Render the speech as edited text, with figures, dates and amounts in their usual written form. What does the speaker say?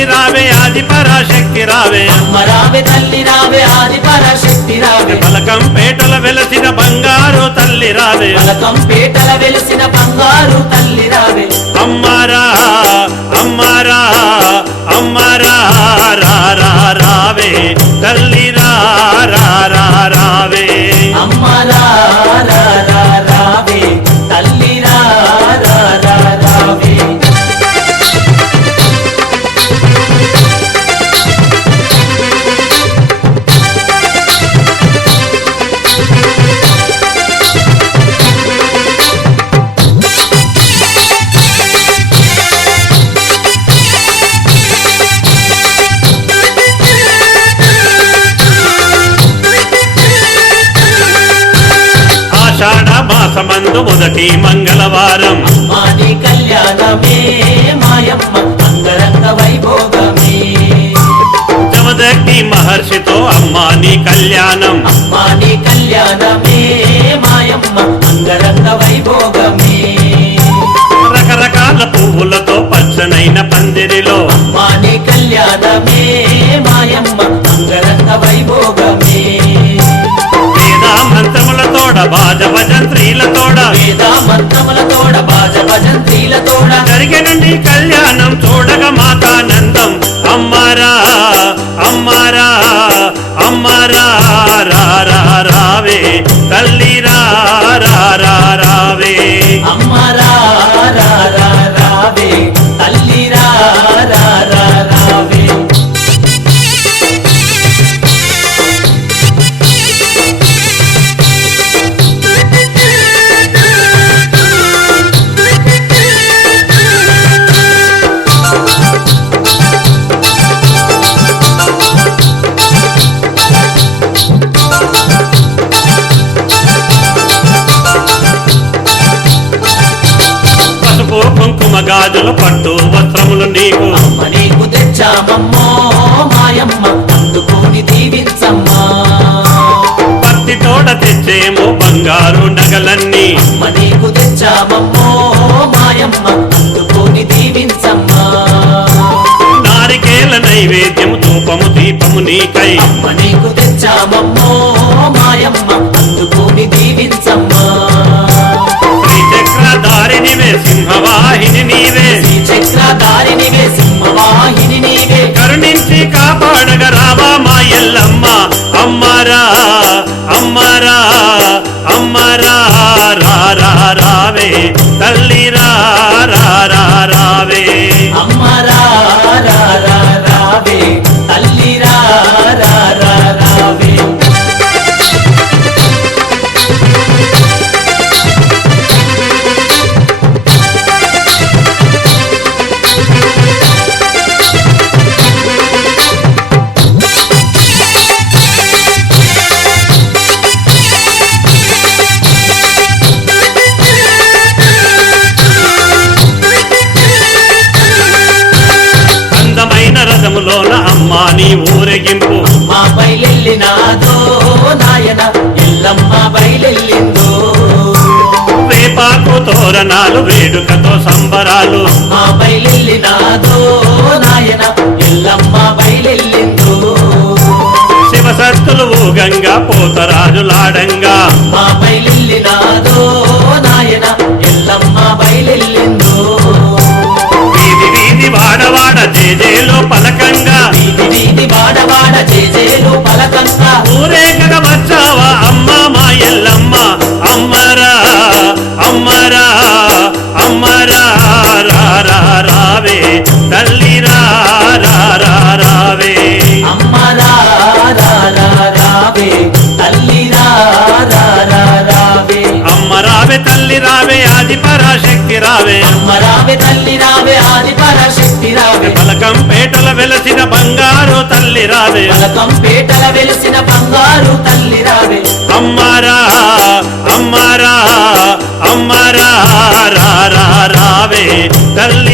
తల్లి రావే ఆది పరాశక్తి రావే అమ్మ రావే తల్లి రావే ఆది పరాశక్తి రావే పలకం పేటల వెలసిన బంగారు తల్లి రావే పలకం పేటల వెలిసిన బంగారు తల్లి రావే అమ్మారా అమ్మారా అమ్మారా రావే తల్లి రావే అమ్మ రావే తల్లి రావే మాసమందు మొదటి మంగళవారం మాని కళ్యాణమే మాయమ్మ అంగరంగ వైభోగమే జమదగ్ని మహర్షితో అమ్మాని కళ్యాణం మాని కళ్యాణమే మాయమ్మ అంగరంగ వైభోగమే రకరకాల పువ్వులతో పచ్చనైన పందిరిలో మాని కళ్యాణమే మాయమ్మ అంగరంగ వైభోగమే వేద మంత్రములతోడ బాజ భజంత్రీలతోడ వేద మంత్రములతోడ బాజ భజంత్రీలతోడ జరిగినండి కళ్యాణం చూడగా మాతానందం అమ్మారా అమ్మారా అమ్మారా రావే తల్లి రావే అమ్మ రావే తల్లి రావే కుంకుమ గాజులు పట్టు వస్త్రములు నీకు అమ్మ నీకు తెచ్చామమ్మో మాయమ్మ అందుకోని దీవించమ్మా పత్తి తోడ తెచ్చేమో బంగారు నగలన్నీ అమ్మ నీకు తెచ్చామమ్మో మాయమ్మ అందుకోని దీవించమ్మా నారికేల నైవేద్యము ధూపము దీపము నీకై అమ్మ నీకు తెచ్చామమ్మో మాయమ్మ అందుకోని దీవించమ్మా శ్రీచక్రధారినివే సింహవాహిని నీవే శ్రీచక్రధారినివే సింహవాహిని నీవే కరుణించి కాపాడగ రావా మా ఎల్లమ్మ అమ్మారా అమ్మారా అమ్మారా రావే తల్లి రావే అమ్మ రావే తల్లి రావే అందమైన రథములోన అమ్మా నీ ఊరేగింపు మా బయలెల్లినాదో నాయన ఎల్లమ్మ బయలెల్లిందో వేపాకు తోరణాలు వేడుకతో సంబరాలు మా బయలెల్లినాదో నాయన ఎల్లమ్మ బయలెల్లిందో శివసత్తులు ఊగంగా పోతరాజులాడంగా మా బయలెల్లినాదో నాయన ఎల్లమ్మ బయలెల్లిందో వీధి వీధి వాడవాడ జేజేలో పలకంగా వీధి వీధి వాడవాడ చేజేలు పలకంగా ఊరేగగా వచ్చావా అమ్మ మా ఎల్లమ్మ అమ్మరా అమ్మరా అమ్మరా రావే తల్లి రావే అమ్మ రావే తల్లి రావే అమ్మ రావే తల్లి రావే ఆది పరాశక్తి రావే అమ్మ రావే తల్లి రావే ఆది పరాశక్తి రావే పలకం పేటల వెలసిన బంగారు తల్లి రావే పలకం పేటల వెలిసిన బంగారు తల్లి రావే అమ్మారా అమ్మారా అమ్మారా రావే తల్లి